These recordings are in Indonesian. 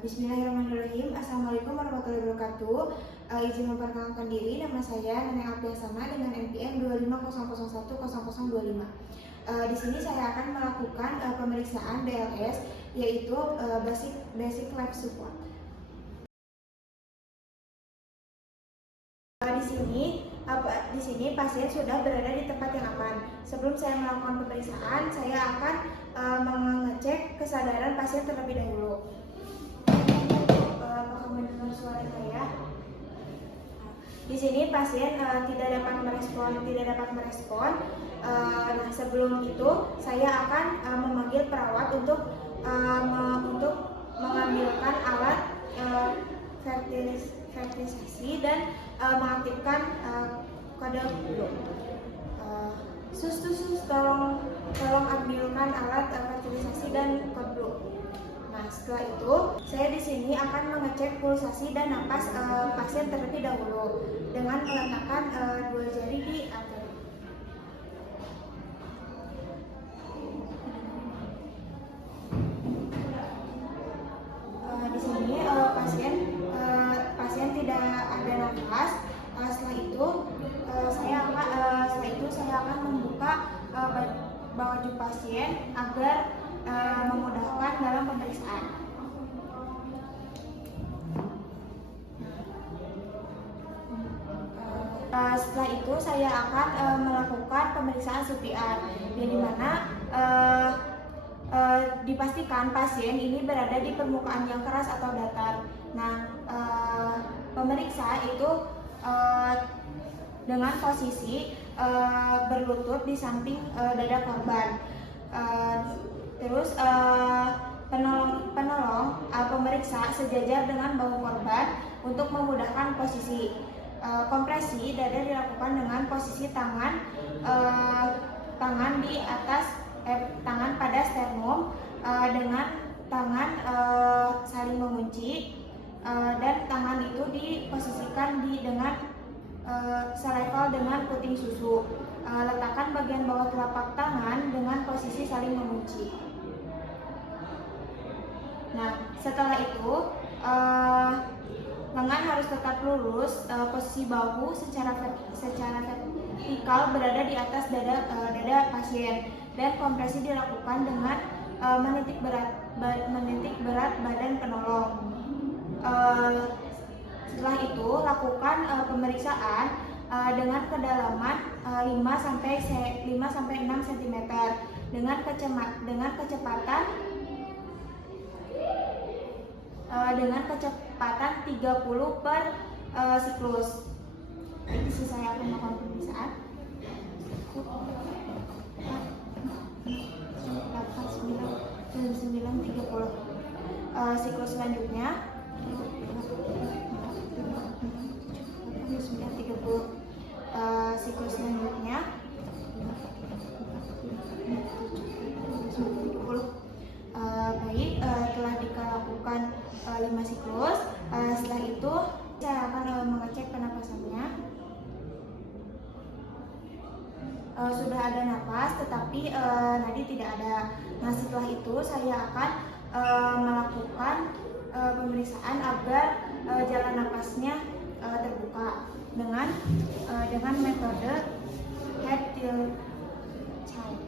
Bismillahirrahmanirrahim. Assalamualaikum warahmatullahi wabarakatuh. Izin memperkenalkan diri, nama saya Neneng Apriasana dengan NPM 250010025. Di sini saya akan melakukan pemeriksaan BLS, yaitu basic life support. Di sini pasien sudah berada di tempat yang aman. Sebelum saya melakukan pemeriksaan, saya akan mengecek kesadaran pasien terlebih dahulu. Apakah mendengar suara saya? Di sini pasien tidak dapat merespon. Nah, sebelum itu saya akan memanggil perawat untuk mengambilkan alat fertilisasi dan mengaktifkan kode blue. Sus, tolong ambilkan alat fertilisasi dan kode blue. Nah, setelah itu saya di sini akan mengecek pulsasi dan napas pasien terlebih dahulu dengan meletakkan dua jari di arteri. Di sini pasien tidak ada nafas. Setelah itu saya akan membuka baju pasien agar memudahkan dalam pemeriksaan. Setelah itu saya akan melakukan pemeriksaan CPR, di mana dipastikan pasien ini berada di permukaan yang keras atau datar. Nah, pemeriksa itu dengan posisi berlutut di samping dada korban. Terus penolong pemeriksa sejajar dengan bahu korban untuk memudahkan posisi. Kompresi dada dilakukan dengan posisi tangan di atas tangan pada sternum dengan tangan saling mengunci dan tangan itu diposisikan dengan selevel dengan puting susu. Letakkan bagian bawah telapak tangan dengan posisi saling mengunci. Nah, setelah itu lengan harus tetap lurus, posisi bahu secara vertikal berada di atas dada pasien, dan kompresi dilakukan dengan menitik berat badan penolong. Setelah itu lakukan pemeriksaan dengan kedalaman 5-6 cm dengan kecepatan 30 per siklus. Ini selesai aku melakukan pemeriksaan. 9:30. Siklus selanjutnya 9:30. Siklus selanjutnya 9:30. Baik, telah dilakukan 5 siklus. Setelah itu saya akan mengecek pernapasannya. Sudah ada napas, tetapi nadi tidak ada. Nah, setelah itu saya akan melakukan pemeriksaan agar jalan napasnya terbuka dengan metode head till child.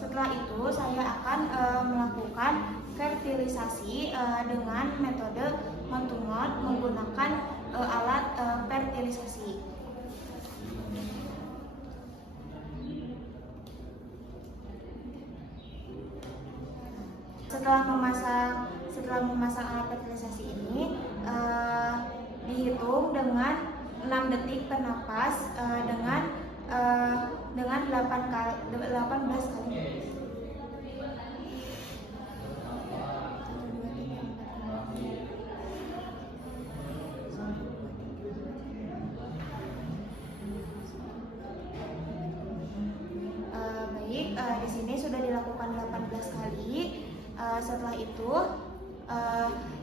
Setelah itu saya akan melakukan fertilisasi dengan metode mouth to mouth menggunakan alat fertilisasi. Setelah memasang alat fertilisasi ini, dihitung dengan 6 detik per napas dengan 18 kali. Di sini sudah dilakukan 18 kali. Setelah itu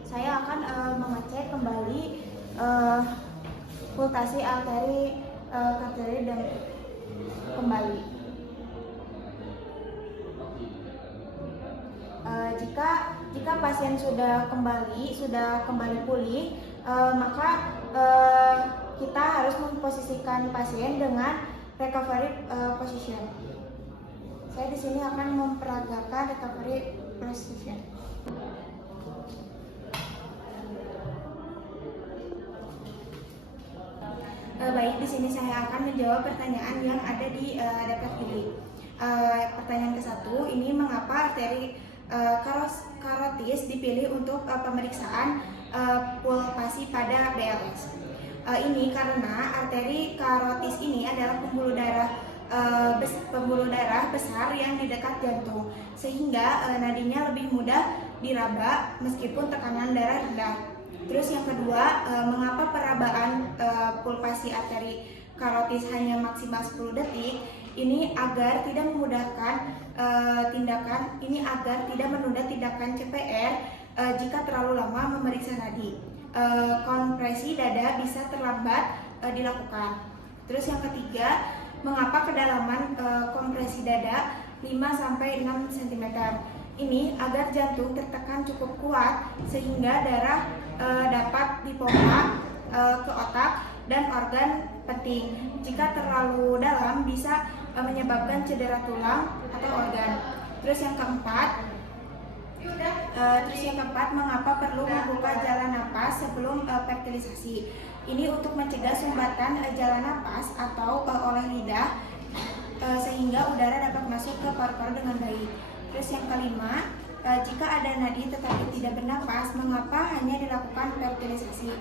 saya akan mengecek kembali uh, pulsasi arteri kapilari dan kembali. Jika pasien sudah kembali pulih, maka kita harus memposisikan pasien dengan recovery position. Saya di sini akan memperagakan recovery position. Baik, di sini saya akan menjawab pertanyaan yang ada di daftar pilih. Pertanyaan ke-1, ini mengapa arteri karotis dipilih untuk pemeriksaan pulsasi pada BLS? Ini karena arteri karotis ini adalah pembuluh darah besar yang di dekat jantung, sehingga nadinya lebih mudah diraba meskipun tekanan darah rendah. Terus yang kedua, mengapa perabaan pulsasi arteri karotis hanya maksimal 10 detik? Ini agar tidak memudahkan agar tidak menunda tindakan CPR jika terlalu lama memeriksa nadi. Kompresi dada bisa terlambat dilakukan. Terus yang ketiga, mengapa kedalaman kompresi dada 5-6 cm? Ini agar jantung tertekan cukup kuat sehingga darah dapat dipompa ke otak dan organ penting. Jika terlalu dalam bisa menyebabkan cedera tulang atau organ. Terus yang keempat, mengapa perlu membuka jalan napas sebelum fertilisasi? Ini untuk mencegah sumbatan jalan napas atau oleh lidah sehingga udara dapat masuk ke paru-paru dengan baik. Terus yang kelima, jika ada nadi tetapi tidak bernapas, mengapa hanya dilakukan fertilisasi?